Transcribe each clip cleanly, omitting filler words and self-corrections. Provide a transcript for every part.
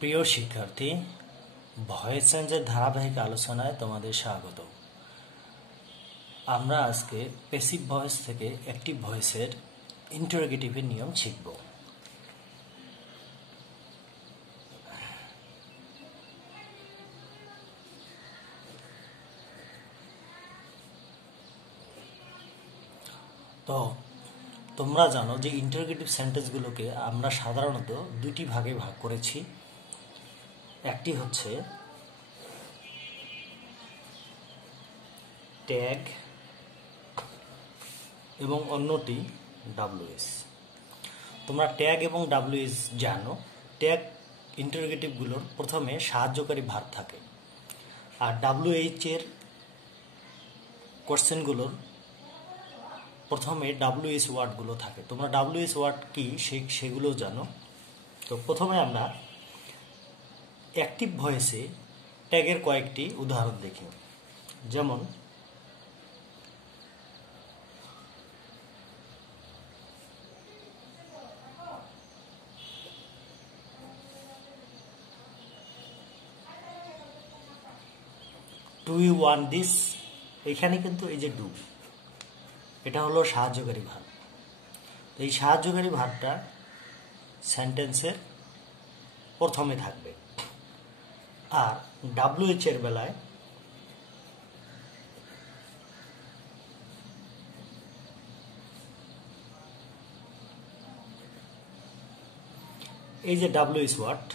প্রিয় শিক্ষার্থী, ভয়েস চেঞ্জের ধারাবাহিক আলোচনায় তোমাদের স্বাগত। আমরা আজকে প্যাসিভ ভয়েস থেকে অ্যাক্টিভ ভয়েসের ইন্টারোগেটিভের নিয়ম শিখব। তো তোমরা জানো যে ইন্টারোগেটিভ সেন্টেন্সগুলোকে আমরা সাধারণত দুটি ভাগে ভাগ করেছি। একটি হচ্ছে ট্যাগ এবং অন্যটি ডাব্লিউএস। তোমরা ট্যাগ এবং ডাব্লিউএস জানো। ট্যাগ ইন্টারোগেটিভগুলোর প্রথমে সাহায্যকারী ভার্ব থাকে, আর ডাব্লিউএইচ এর কোশ্চেনগুলোর প্রথমে ডাব্লিউএস ওয়ার্ডগুলো থাকে। তোমরা ডাব্লিউএস ওয়ার্ড কি সেগুলো জানো। তো প্রথমে আমরা অ্যাক্টিভ ভয়েসে ট্যাগের কয়েকটি উদাহরণ দেখি। যেমন ডু ইউ ওয়ান্ট দিস, এখানে কিন্তু এই যে ডু, এটা হলো সাহায্যকারী ভার্ব। এই সাহায্যকারী ভার্বটা সেন্টেন্সের প্রথমে থাকবে। আর ডাব্লিউএইচ এর বেলায় এই যে ডাব্লিউএস ওয়ার্ড,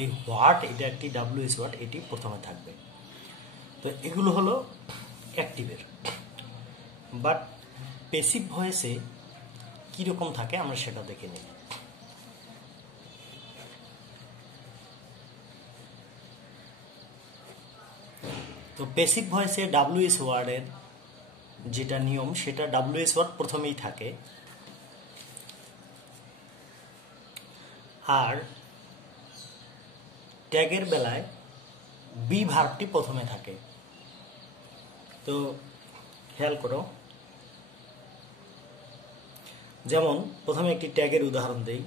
এই হোয়াট, এটা একটি ডাব্লিউএস ওয়ার্ড, এটি প্রথমে থাকবে। তো এগুলো হলো অ্যাক্টিভের। বাট প্যাসিভ ভয়েসে কীরকম থাকে আমরা সেটা দেখে নিই। তো প্যাসিভ ভয়েসে ডাব্লিউএস ওয়ার্ডের যেটা নিয়ম, সেটা ডাব্লিউএস ওয়ার্ড প্রথমেই থাকে, আর ট্যাগের বেলায় বি ভার্বটি প্রথমে থাকে। তো খেয়াল করো, যেমন প্রথমে একটি ট্যাগের উদাহরণ দেই।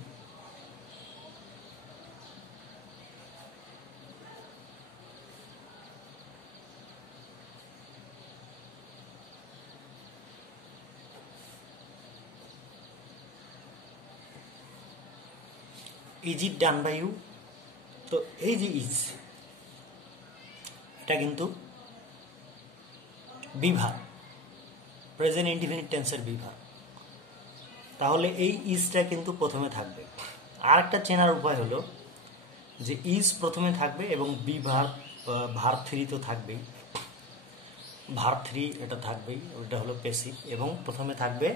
Is it done by you. তো এই যে ইজ, এটা কিন্তু বিভাগ, প্রেজেন্ট ইনডিফিনিট টেন্সের বিভাগ। তাহলে এই ইজটা কিন্তু প্রথমে থাকবে। আর একটা চেনার উপায় হলো যে ইজ প্রথমে থাকবে এবং বি ভার্ব থ্রি তো থাকবেই, ভার্ব থ্রি এটা থাকবেই, ওটা হলো প্যাসিভ, এবং প্রথমে থাকবে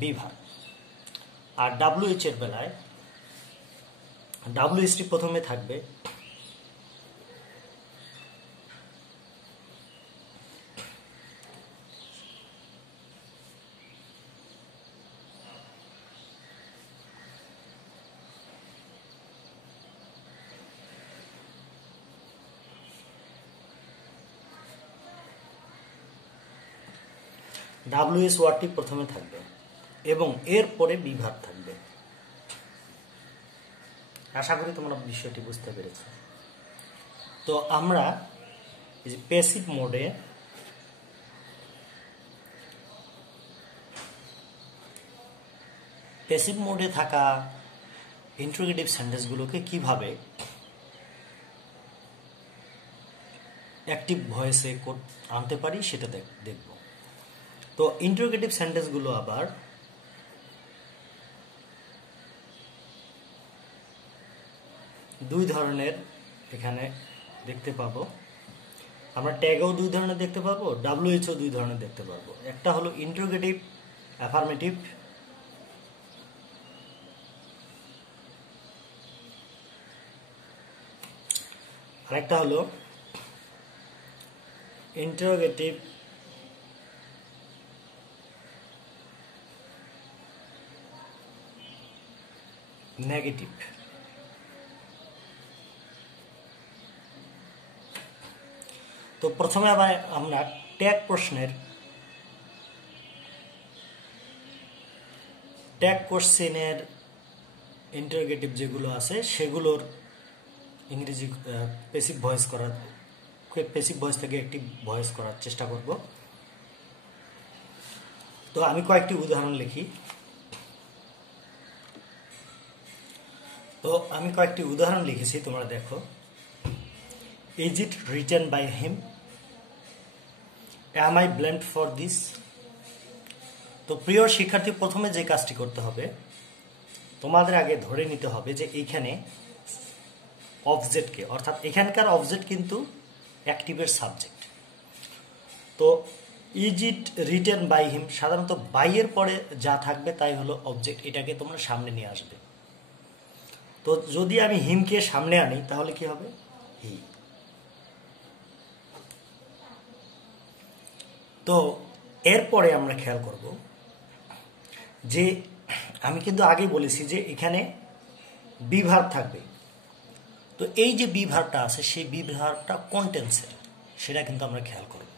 বি ভার্ব। আর ডাব্লিউএইচ এর বেলায় ডাব্লিউএসটি প্রথমে থাকবে, ডাব্লিউএস ওয়ার্ডটি প্রথমে থাকবে এবং এর পরে বি ভার্ব থাকবে। আশা করি তোমরা বিষয়টি বুঝতে পেরেছ। তো আমরা এই যে প্যাসিভ মোডে থাকা ইন্টারোগেটিভ সেন্টেন্সগুলোকে কিভাবে অ্যাক্টিভ ভয়েসে আনতে পারি সেটা দেখব। তো ইন্টারোগেটিভ সেন্টেন্সগুলো আবার দুই ধরনের এখানে দেখতে পাবো। আমরা ট্যাগও দুই ধরনের দেখতে পাবো, ডাব্লিউএইচও দুই ধরনের দেখতে পাবো। একটা হলো ইন্টারোগেটিভ অ্যাফার্মেটিভ, আরেকটা হলো ইন্টারোগেটিভ নেগেটিভ। তো প্রথমে আবার আমরা ট্যাগ প্রশ্নের ট্যাগ কোশ্চেনের ইন্টারোগেটিভ যেগুলো আছে সেগুলোর ইংরেজি প্যাসিভ ভয়েস করার, প্যাসিভ ভয়েস থেকে অ্যাক্টিভ ভয়েস করার চেষ্টা করব। তো আমি কয়েকটি উদাহরণ লিখি। তো আমি কয়েকটি উদাহরণ লিখেছি, তোমরা দেখো। Is it written by him? Am I blamed for this? তো প্রিয় শিক্ষার্থী, প্রথমে যে কাজটি করতে হবে, তোমাদের আগে ধরে নিতে হবে যে এইখানে অবজেক্টকে, অর্থাৎ এখানকার অবজেক্ট কিন্তু অ্যাক্টিভের সাবজেক্ট। তো is it written by him, সাধারণত বাই এর পরে যা থাকবে তাই হলো অবজেক্ট, এটাকে তোমরা সামনে নিয়ে আসবে। তো যদি আমি হিমকে সামনে আনি তাহলে কি হবে? হি। তো এরপরে আমরা খেয়াল করব যে আমি কিন্তু আগেই বলেছি যে এখানে বি ভার্ব থাকবে। তো এই যে বি ভার্বটা আছে সেই বি ভার্বটা কোন টেন্সের সেটা কিন্তু আমরা খেয়াল করব।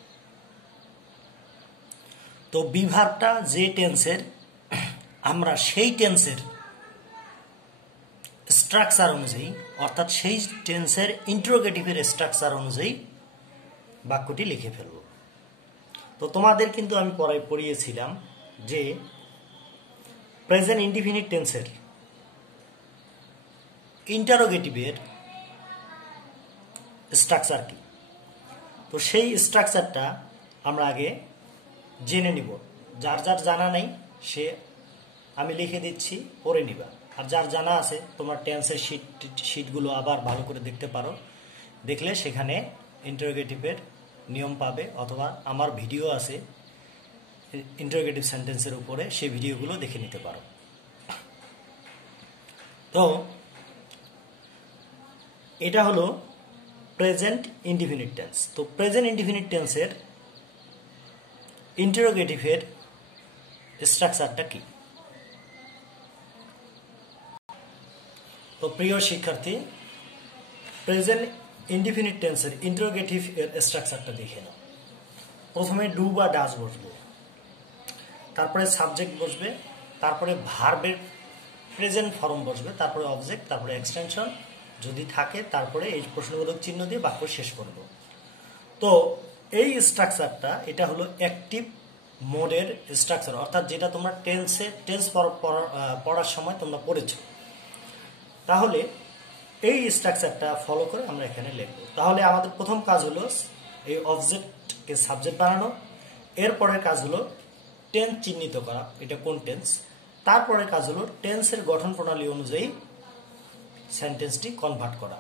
তো বি ভার্বটা যে টেন্সের, আমরা সেই টেন্সের স্ট্রাকচার অনুযায়ী, অর্থাৎ সেই টেন্সের ইন্টারোগেটিভের স্ট্রাকচার অনুযায়ী বাক্যটি লিখে ফেলব। তো তোমাদের কিন্তু আমি পড়িয়েছিলাম যে প্রেজেন্ট ইনডিফিনিট টেন্সের ইন্টারোগেটিভের স্ট্রাকচার কি। তো সেই স্ট্রাকচারটা আমরা আগে জেনে নিব। যার যার জানা নেই সে আমি লিখে দিচ্ছি, পড়ে নিবা। আর যার জানা আছে তোমরা টেন্সের শিটগুলো আবার ভালো করে দেখতে পারো, দেখলে সেখানে ইন্টারোগেটিভের নিয়ম পাবে, অথবা আমার ভিডিও আছে ইন্টারোগেটিভ সেন্টেন্সের উপরে, সেই ভিডিওগুলো দেখে নিতে পারো। তো এটা হলো প্রেজেন্ট ইনডিফিনিট টেন্স। তো প্রেজেন্ট ইনডিফিনিট টেন্সের ইন্টারোগেটিভের স্ট্রাকচারটা কি? তো প্রিয় শিক্ষার্থী, প্রেজেন্ট ইনডিফিনিট টেন্সের ইন্টারোগেটিভ এর স্ট্রাকচারটা দেখে নাও। প্রথমে ডু বা ডাজ বসবে, তারপরে সাবজেক্ট বসবে, তারপরে ভার্বের প্রেজেন্ট ফর্ম বসবে, তারপরে অবজেক্ট, তারপরে এক্সটেনশন যদি থাকে, তারপরে এই প্রশ্নবোধক চিহ্ন দিয়ে বাক্য শেষ করব। তো এই স্ট্রাকচারটা, এটা হলো অ্যাক্টিভ মোডের স্ট্রাকচার, অর্থাৎ যেটা তোমরা টেন্স পড়ার সময় তোমরা পড়েছো। তাহলে এই স্ট্রাকচারটা ফলো করে আমরা এখানে লিখব। তাহলে আমাদের প্রথম কাজ হলো এই অবজেক্টকে সাবজেক্ট বানানো, এরপরের কাজ হলো টেন্স চিহ্নিত করা, এটা কোন টেন্স। তারপরের কাজ হলো টেন্সের গঠন প্রণালী অনুযায়ী সেন্টেন্সটি কনভার্ট করা।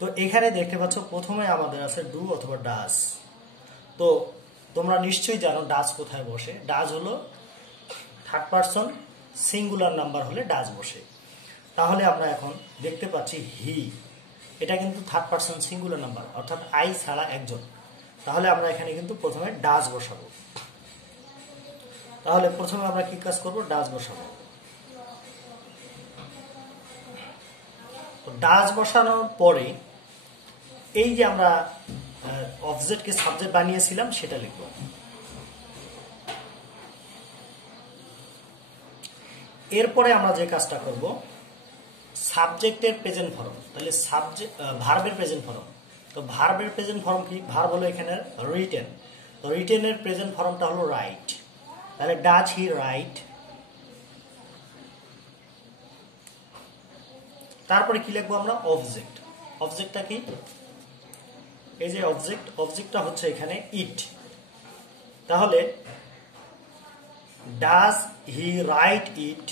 তো এখানে দেখতে পাচ্ছ প্রথমে আমাদের আছে ডু অথবা ডাজ। তো তোমরা নিশ্চয়ই জানো ডাজ কোথায় বসে। ডাজ হলো থার্ড পারসন সিঙ্গুলার নাম্বার হলে ডাজ বসে। তাহলে আমরা এখন দেখতে পাচ্ছি হি, এটা কিন্তু থার্ড পারসন সিঙ্গুলার নাম্বার, অর্থাৎ আই ছাড়া একজন। তাহলে আমরা এখানে কিন্তু প্রথমে ডাজ বসাবো। তাহলে প্রথমে আমরা কি কাজ করব? ডাজ বসাবো। ডাজ বসানোর পরে এই যে আমরা অবজেক্টকে সাবজেক্ট বানিয়েছিলাম সেটা লিখব। এরপরে আমরা যে কাজটা করব, সাবজেক্টের প্রেজেন্ট ফর্ম, তাহলে ভার্বের প্রেজেন্ট ফর্ম। তো ভার্বের প্রেজেন্ট ফর্ম কি? ভার্ব হলো এখানে রিটেন। তো রিটেনের প্রেজেন্ট ফর্মটা হলো রাইট। তাহলে ডাজ হি রাইট। তারপরে কি লিখবো আমরা? অবজেক্ট। অবজেক্টটা কি? এই যে অবজেক্টটা হচ্ছে এখানে ইট। তাহলে ডাজ হি রাইট ইট,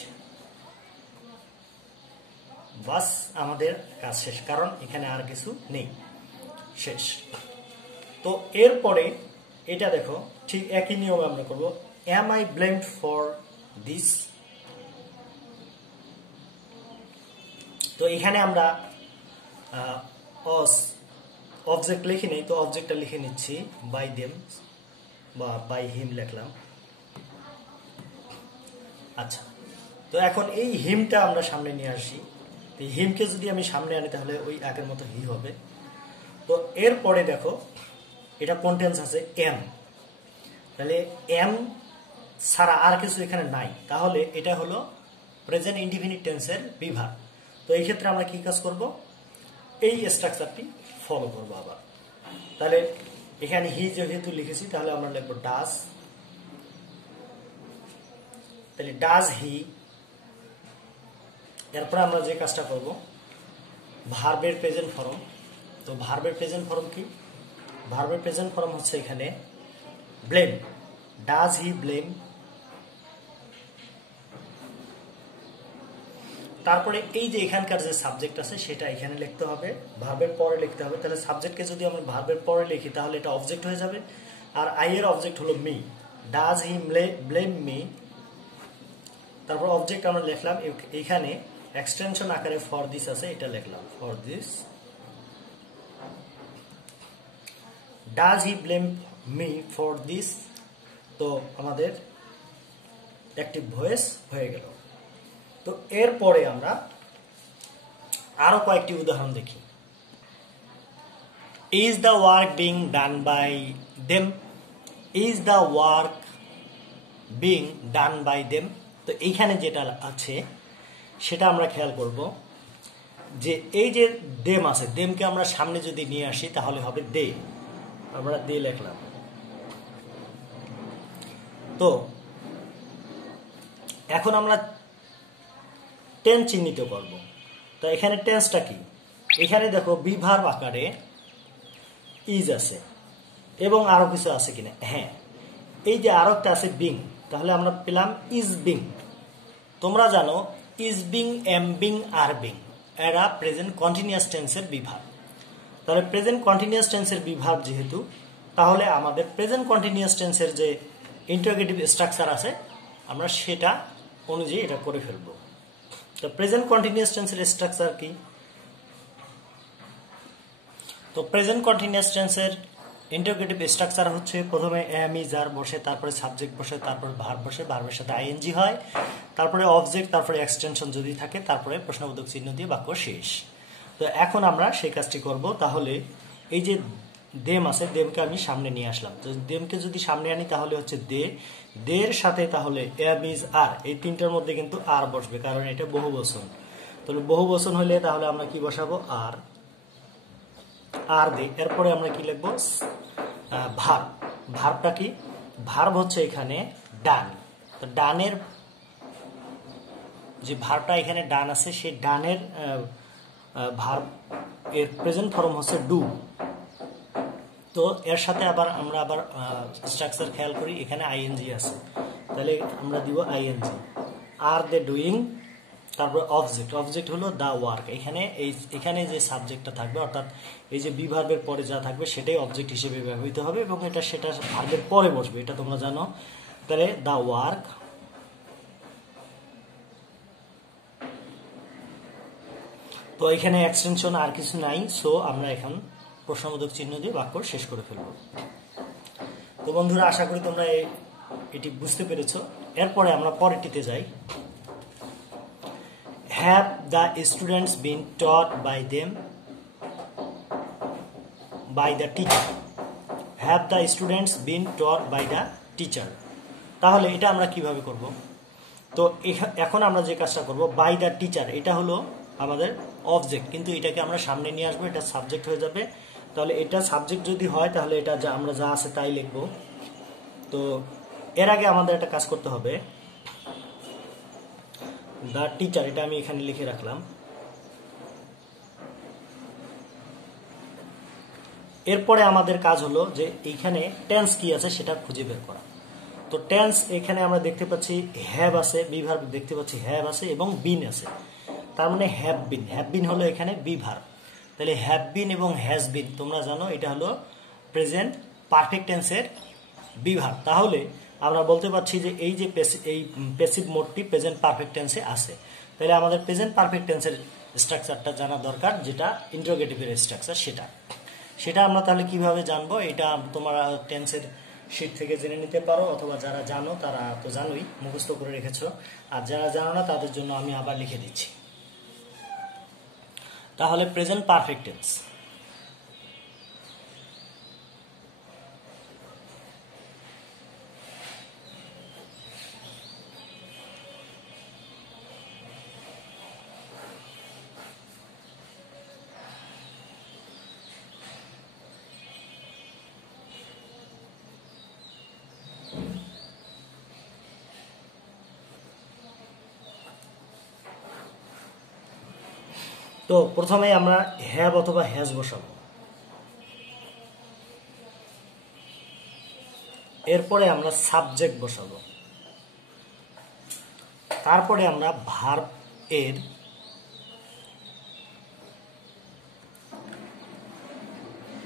বাস আমাদের কাজ শেষ, কারণ এখানে আর কিছু নেই, শেষ। তো এরপরে এটা দেখো, ঠিক একই নিয়মে আমরা করব। অ্যাম আই ব্লেমড ফর দিস? তো এখানে আমরা অবজেক্ট লিখি নেই, তো অবজেক্টটা লিখে নিচ্ছি বাই দেম বা বাই হিম লিখলাম। আচ্ছা, তো এখন এই হিমটা আমরা সামনে নিয়ে আসি। এই হিমকে যদি আমি সামনে আনি তাহলে ওই আগের মতো হি হবে। তো এরপরে দেখো এটা কোন টেন্স আছে? এম। তাহলে এম ছাড়া আর কিছু এখানে নাই, তাহলে এটা হলো প্রেজেন্ট ইনডিফিনিট টেন্সের বিভাগ। তো এই ক্ষেত্রে আমরা কি কাজ করব, এই স্ট্রাকচারটি ফলো করব আবার। তাহলে এখানে হি যেহেতু লিখেছি তাহলে আমরা লিখব ডাজ, তাহলে ডাজ হি। এরপর আমরা যে কাজটা করব, ভার্বের প্রেজেন্ট ফর্ম। তো ভার্বের প্রেজেন্ট ফর্ম কি, ভার্বের প্রেজেন্ট ফর্ম হচ্ছে এখানে ব্লেম, ডাজ হি ব্লেম। তারপরে এই যে এখানকার যে সাবজেক্ট আছে সেটা এখানে লিখতে হবে, ভার্বের পরে লিখতে হবে। তাহলে সাবজেক্টকে যদি আমরা ভার্বের পরে লিখি তাহলে এটা অবজেক্ট হয়ে যাবে, আর আই এর অবজেক্ট হলো me, does he blame me. তারপর অবজেক্ট আমরা লিখলাম, এখানে এক্সটেনশন আকারে ফর দিস আছে, এটা লিখলাম for this. Does he blame me for this. তো আমাদের অ্যাক্টিভ ভয়েস হয়ে গেল। তো এরপরে আমরা আরো কয়েকটি উদাহরণ দেখি। Is the work being done by them, is the work being done by them. তো এইখানে যেটা আছে সেটা আমরা খেয়াল করব যে এই যে দেম আছে, দেমকে আমরা সামনে যদি নিয়ে আসি তাহলে হবে দে, আমরা দে লিখলাম। তো এখন আমরা টেন্স চিহ্নিত করব। তো এখানে টেন্সটা কি, এখানে দেখো বি ভার্ব আকারে ইজ আছে এবং আরো কিছু আছে কিনা, হ্যাঁ এই যে আরো একটা আছে বিং, তাহলে আমরা পেলাম ইজ বিং। তোমরা জানো is being, am being, are being এরা প্রেজেন্ট কন্টিনিউয়াস টেন্সের বিভাগ। তাহলে প্রেজেন্ট কন্টিনিউয়াস টেন্সের বিভাগ যেহেতু, তাহলে আমাদের প্রেজেন্ট কন্টিনিউয়াস টেন্সের যে ইন্টারোগেটিভ স্ট্রাকচার আছে আমরা সেটা অনুযায়ী এটা করে ফেলবো। তো প্রেজেন্ট কন্টিনিউয়াস টেন্সের স্ট্রাকচার কি, তো প্রেজেন্ট কন্টিনিউয়াস টেন্সের ইন্টারোগেটিভ স্ট্রাকচার হচ্ছে প্রথমে এম ইজ আর বসে, তারপরে সাবজেক্ট বসে, তারপরে ভার্ব বসে, ভার্বের সাথে আইএনজি হয়, তারপরে অবজেক্ট, তারপরে এক্সটেনশন যদি থাকে, তারপরে প্রশ্নবোধক চিহ্ন দিয়ে বাক্য শেষ। তো এখন আমরা সেই কাজটি করব। তাহলে এই যে দেম আছে, দেমকে আমি সামনে নিয়ে আসলাম। তো দেমকে যদি সামনে আনি তাহলে হচ্ছে দে, দের সাথে তাহলে এম ইজ আর, এই তিনটার মধ্যে কিন্তু আর বসবে কারণ এটা বহুবচন। তাহলে বহুবচন হলে তাহলে আমরা কি বসাবো, আর, আর দে। এরপরে আমরা কি লিখবো, ভার্ব। ভার্বটা কি, ভার্ব হচ্ছে এখানে ডান। তো ডানের যে ভার্বটা এখানে ডান আছে সেই ডানের ভার্ব এর প্রেজেন্ট ফর্ম হচ্ছে ডু। তো এর সাথে আবার আমরা আবার স্ট্রাকচার খেয়াল করি, এখানে আইএনজি আছে, তাহলে আমরা দিব আইএনজি। আর দে ডুইং, তারপর অবজেক্ট, অবজেক্ট হলো দা ওয়ার্ক। এখানে যে সাবজেক্টটা থাকবে অর্থাৎ এই যে বি ভার্বের পরে যা থাকবে সেটাই অবজেক্ট হিসেবে ব্যবহৃত হবে এবং সেটা ভার্বের পরে বসবে, এটা তোমরা জানো। তাহলে দা ওয়ার্ক। তো এখানে এক্সটেনশন আর কিছু নাই, সো আমরা এখন প্রশ্নবোধক চিহ্ন দিয়ে বাক্য শেষ করে ফেলব। তো বন্ধুরা আশা করি তোমরা এটি বুঝতে পেরেছো। এরপরে আমরা পরেরটিতে যাই। Have the students been taught by them, by the teacher? Have the students been taught by the teacher? তাহলে এটা আমরা কিভাবে করব? তো এখন আমরা যে কাজটা করব, বাই দ্য টিচার, এটা হলো আমাদের অবজেক্ট, কিন্তু এটাকে আমরা সামনে নিয়ে আসবো, এটা সাবজেক্ট হয়ে যাবে। তাহলে এটা সাবজেক্ট যদি হয় তাহলে এটা আমরা যা আছে তাই লিখবো। তো এর আগে আমাদের একটা কাজ করতে হবে, দ্য টিচার, এটা আমি এখানে লিখে রাখলাম। এরপরে আমাদের কাজ হলো যে এইখানে টেন্স কি আছে সেটা খুঁজে বের করা। তো টেন্স এখানে আমরা দেখতে পাচ্ছি হ্যাভ আছে, বি ভার্ব দেখতে পাচ্ছি হ্যাভ আছে এবং বিন আছে, তার মানে হ্যাভ বিন। হ্যাভ বিন হলো এখানে বি ভার্ব। তাহলে হ্যাভ বিন এবং হ্যাজ বিন তোমরা জানো এটা হলো প্রেজেন্ট পারফেক্ট টেন্সের বি ভার্ব। তাহলে আমরা বলতে পারছি যে এই যে এই প্যাসিভ মোডটি প্রেজেন্ট পারফেক্ট টেন্সে আছে। তাহলে আমাদের প্রেজেন্ট পারফেক্ট টেন্সের স্ট্রাকচারটা জানা দরকার, যেটা ইন্টারোগেটিভের স্ট্রাকচার সেটা আমরা তাহলে কিভাবে জানবো, এটা তোমরা টেন্সের শীট থেকে জেনে নিতে পারো, অথবা যারা জানো তারা তো জানোই, মুখস্থ করে রেখেছো, আর যারা জানো না তাদের জন্য আমি আবার লিখে দিচ্ছি। তাহলে প্রেজেন্ট পারফেক্ট টেন্স, তো প্রথমে আমরা হ্যাভ অথবা হ্যাজ বসাবো, এরপরে আমরা সাবজেক্ট বসাবো, তারপরে আমরা ভার্ব এর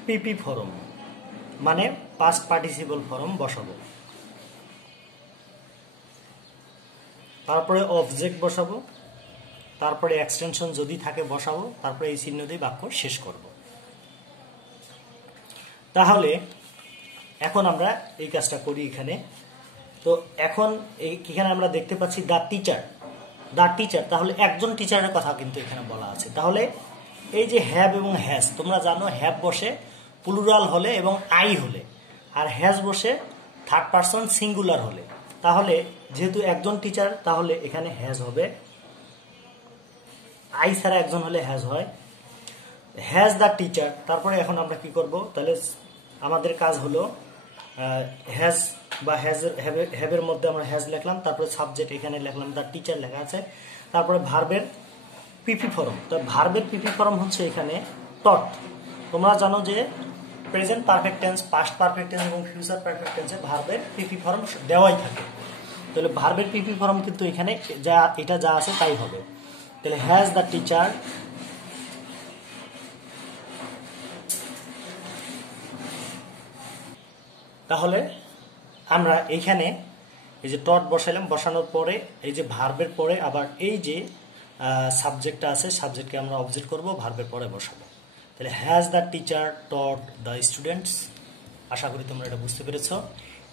পিপি ফর্ম মানে পাস্ট পার্টিসিপল ফর্ম বসাবো, তারপরে অবজেক্ট বসাবো, তারপরে এক্সটেনশন যদি থাকে বসাবো, তারপরে এই চিহ্ন দিয়ে বাক্য শেষ করব। তাহলে এখন আমরা এই কাজটা করি এখানে। তো এখন এখানে আমরা দেখতে পাচ্ছি দ্য টিচার, দ্য টিচার, তাহলে একজন টিচারের কথা কিন্তু এখানে বলা আছে। তাহলে এই যে হ্যাভ এবং হ্যাজ, তোমরা জানো হ্যাভ বসে প্লুরাল হলে এবং আই হলে, আর হ্যাজ বসে থার্ড পারসন সিঙ্গুলার হলে। তাহলে যেহেতু একজন টিচার, তাহলে এখানে হ্যাজ হবে, আই ছাড়া একজন হলে হ্যাজ হয়, হ্যাজ দ্য টিচার। তারপরে এখন আমরা কি করব, তাহলে আমাদের কাজ হলো হ্যাজ বা হ্যাভের মধ্যে আমরা হ্যাজ লিখলাম, তারপরে সাবজেক্ট এখানে লিখলাম দ্য টিচার লেখা আছে, তারপরে ভার্বের পিপি ফর্ম। তো ভার্বের পিপি ফর্ম হচ্ছে এখানে টট। তোমরা জানো যে present perfect tense, past perfect tense এবং ফিউচার পারফেক্ট টেন্সে ভার্বের পিপি ফর্ম দেওয়াই থাকে। তাহলে ভার্বের পিপি ফর্ম কিন্তু এখানে এটা যা আছে তাই হবে। তাহলে হ্যাজ দ্য টিচার তাহলে আমরা এইখানে এই যে টট বসাইলাম, বসানোর পরে এই যে ভার্বের পরে আবার এই যে সাবজেক্টটা আছে, সাবজেক্টকে আমরা অবজেক্ট করব, ভার্বের পরে বসাবো। তাহলে has the teacher taught the students. আশা করি তোমরা এটা বুঝতে পেরেছ।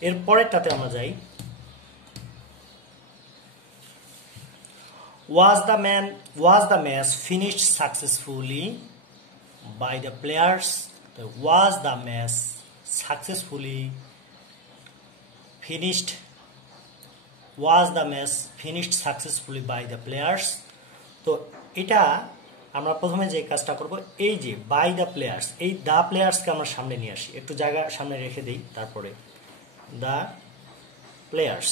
এরপরেরটাতে আমরা যাই, was the match finished successfully by the players? Was the match successfully finished? Was the match finished successfully by the players? তো এটা আমরা প্রথমে যে কাজটা করব, এই যে বাই দ্য প্লেয়ার্স, এই দ্য প্লেয়ার্সকে আমরা সামনে নিয়ে আসি, একটু জায়গা সামনে রেখে দিই, তারপরে দ্য প্লেয়ার্স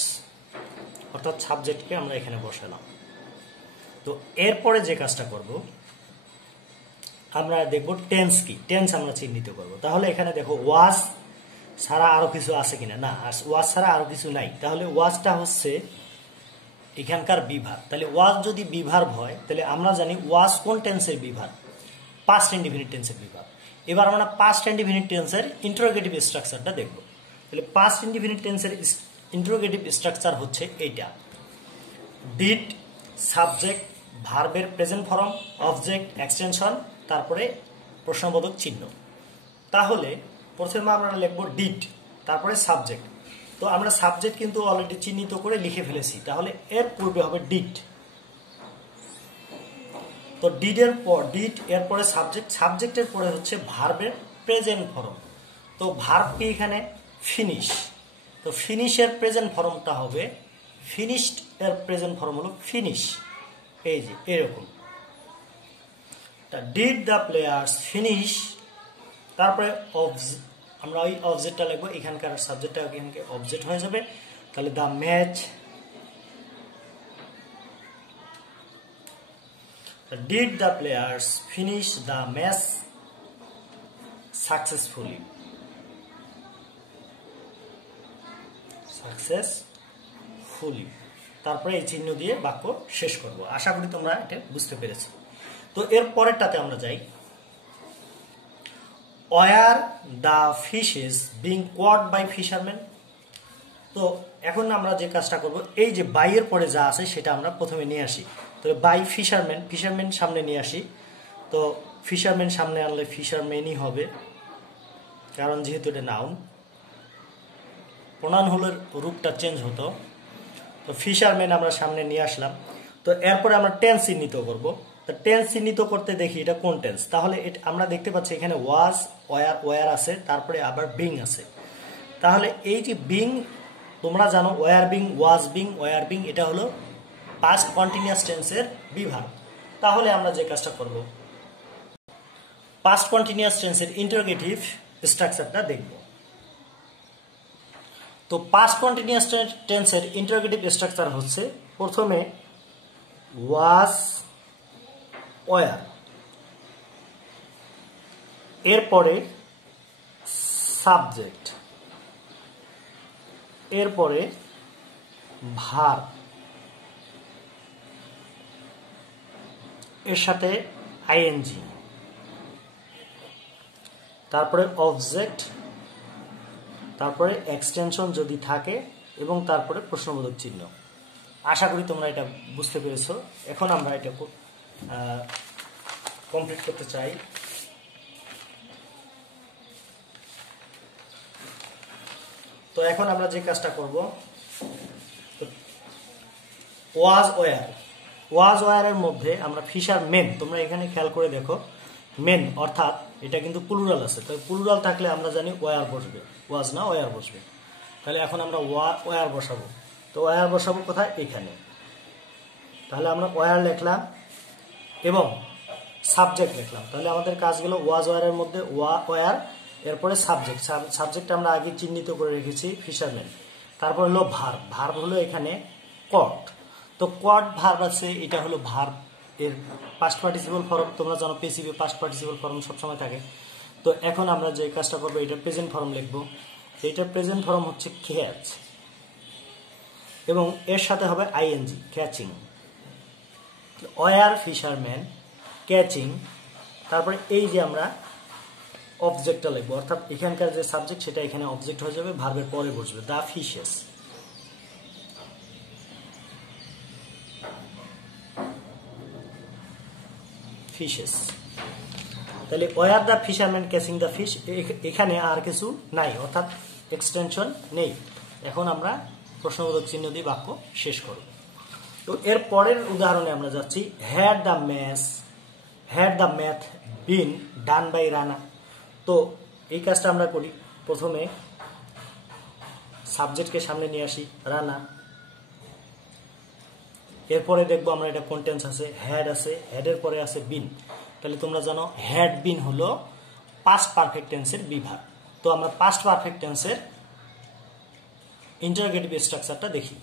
অর্থাৎ সাবজেক্টকে আমরা এখানে বসালাম। তো এরপরে যে কাজটা করব, আমরা দেখব টেন্স কি, টেন্স আমরা চিহ্নিত করব। তাহলে এখানে দেখো ওয়াজ ছাড়া আরো কিছু আছে কিনা, না ওয়াজ ছাড়া আরো কিছু নাই। তাহলে ওয়াজটা হচ্ছে এখানকার বিভার। তাহলে ওয়াজ যদি বিভার হয়, তাহলে আমরা জানি ওয়াজ কোন টেন্সের বিভার, পাস্ট ইনডিফিনিট টেন্সের বিভার। এবার আমরা পাস্ট ইনডিফিনিট টেন্সের ইন্টারোগেটিভ স্ট্রাকচারটা দেখব। তাহলে পাস্ট ইনডিফিনিট টেন্সের ইন্টারোগেটিভ স্ট্রাকচার হচ্ছে এইটা, ডিড, সাবজেক্ট, ভার্বের প্রেজেন্ট ফর্ম, অবজেক্ট, এক্সটেনশন, তারপরে প্রশ্নবোধক চিহ্ন। তাহলে প্রথমে আমরা লিখব ডিড, তারপরে সাবজেক্ট। তো আমরা সাবজেক্ট কিন্তু অলরেডি চিহ্নিত করে লিখে ফেলেছি, তাহলে এর পূর্বে হবে ডিড। তো ডিড এরপরে সাবজেক্ট, সাবজেক্টের পরে হচ্ছে ভার্বের প্রেজেন্ট ফর্ম। তো ভার্ব কি এখানে ফিনিশ, তো ফিনিশের প্রেজেন্ট ফর্মটা হবে ফিনিশড, এর প্রেজেন্ট ফর্ম হলো ফিনিশ। এই যে এরকম, ডিড দ্য প্লেয়ার্স ফিনিশ, তারপরে আমরা ওই অবজেক্টটা লিখবো, এখানকার সাবজেক্টটা এখানকে অবজেক্ট হয়ে যাবে। তাহলে the match, did the players finish the match successfully, successfully, তারপরে এই চিহ্ন দিয়ে বাক্য শেষ করব। আশা করি তোমরা এটা বুঝতে পেরেছো। তো এর পরেরটাতে আমরা যাই, were the fishes being caught by fisherman. তো এখন আমরা যে কাজটা করব, এই যে বাইয়ের পরে যা আছে সেটা আমরা প্রথমে নিয়ে আসি। তো বাই ফিশারম্যান, ফিশারম্যান সামনে নিয়ে আসি। তো ফিশারম্যান সামনে আনলে ফিশারম্যানই হবে, কারণ যেহেতু এটা নাউন, প্রনাউন হলে রূপটা চেঞ্জ হতো। তো ফিশারম্যান আমরা সামনে নিয়ে আসলাম। তো এরপরে আমরা টেন্স চিহ্নিত করব। তো টেন্স চিহ্নিত করতে দেখি এটা কোন টেন্স। তাহলে আমরা দেখতে পাচ্ছি এখানে ওয়াজ, ওয়ার আছে, তারপরে আবার বিং আছে। তাহলে এই যে বিং, তোমরা জানো were being, was being, were being, এটা হলো পাস্ট কন্টিনিউয়াস টেন্সের বিভাগ। তাহলে আমরা যে কাজটা করব, পাস্ট কন্টিনিউয়াস টেন্সের ইন্টারোগেটিভ স্ট্রাকচারটা দেখব। তো পাস্ট কন্টিনিউয়াস টেন্সের ইন্টারোগেটিভ স্ট্রাকচার হচ্ছে প্রথমে ওয়াজ, ওয়ার, এরপরে সাবজেক্ট, এরপরে ভার্ব, এর সাথে আইএনজি, তারপরে অবজেক্ট, তারপরে এক্সটেনশন যদি থাকে এবং তারপরে প্রশ্নবোধক চিহ্ন। আশা করি তোমরা এটা বুঝতে পেরেছো। এখন আমরা এটা কমপ্লিট করতে চাই। তো এখন আমরা যে কাজটা করব, ওয়াজ ওয়্যার, ওয়াজ ওয়্যারের মধ্যে আমরা ফিশার মেন, তোমরা এখানে খেয়াল করে দেখো মেন অর্থাৎ এটা কিন্তু প্লুরাল আছে, তো প্লুরাল থাকলে আমরা জানি ওয়্যার বসবে, ওয়াজ না ওয়্যার বসবে। তাহলে এখন আমরা ওয়্যার বসাবো। তো ওয়্যার বসাবো কোথায়? এখানে। তাহলে আমরা ওয়্যার লিখলাম এবং সাবজেক্ট লিখলাম। তাহলে আমাদের কাজগুলো ওয়াজ ওয়্যারের মধ্যে ওয়্যার, এরপরে সাবজেক্ট, সাবজেক্ট আমরা আগে চিহ্নিত করে রেখেছি ফিশারম্যান। তারপর হলো ভার্ব, ভার্ব হলো এখানে কট। তো কট ভার্ব আছে, এটা হলো ভার্ব এর পাস্ট পার্টিসিপল ফর্ম। তোমরা জানো পেসিভে পাস্ট পার্টিসিপল ফর্ম সবসময় থাকে। তো এখন আমরা যে কাজটা করবো, এটা প্রেজেন্ট ফর্ম লিখবো। এইটার প্রেজেন্ট ফর্ম হচ্ছে ক্যাচ এবং এর সাথে হবে ING, catching. Were fisherman, catching, তারপরে এই যে আমরা অবজেক্টটা লিখবো, অর্থাৎ এখানকার যে সাবজেক্ট সেটা এখানে অবজেক্ট হয়ে যাবে, ভার্বের পরে বসবে, দা ফিশেস। ফিশেস, তাহলে were the fisherman catching the fish, এখানে আর কিছু নাই, অর্থাৎ এক্সটেনশন নেই। এখন আমরা প্রশ্নবোধক চিহ্ন দিয়ে বাক্য শেষ করব। তো এর পরের উদাহরণে আমরা যাচ্ছি, had the math been done by Rana. তো এই কাজটা আমরা করি, প্রথমে সাবজেক্টকে সামনে নিয়ে আসি, রানা। এরপরে দেখবো আমরা এটা কন্টেন্স আছে, হ্যাড আছে, হ্যাডের পরে আছে বিন। তাহলে তোমরা জানো হ্যাড বিন হলো পাস্ট পারফেক্ট টেন্সের বিভাগ। তো আমরা পাস্ট পারফেক্ট টেন্সের ইন্টারোগেটিভ স্ট্রাকচারটা দেখি।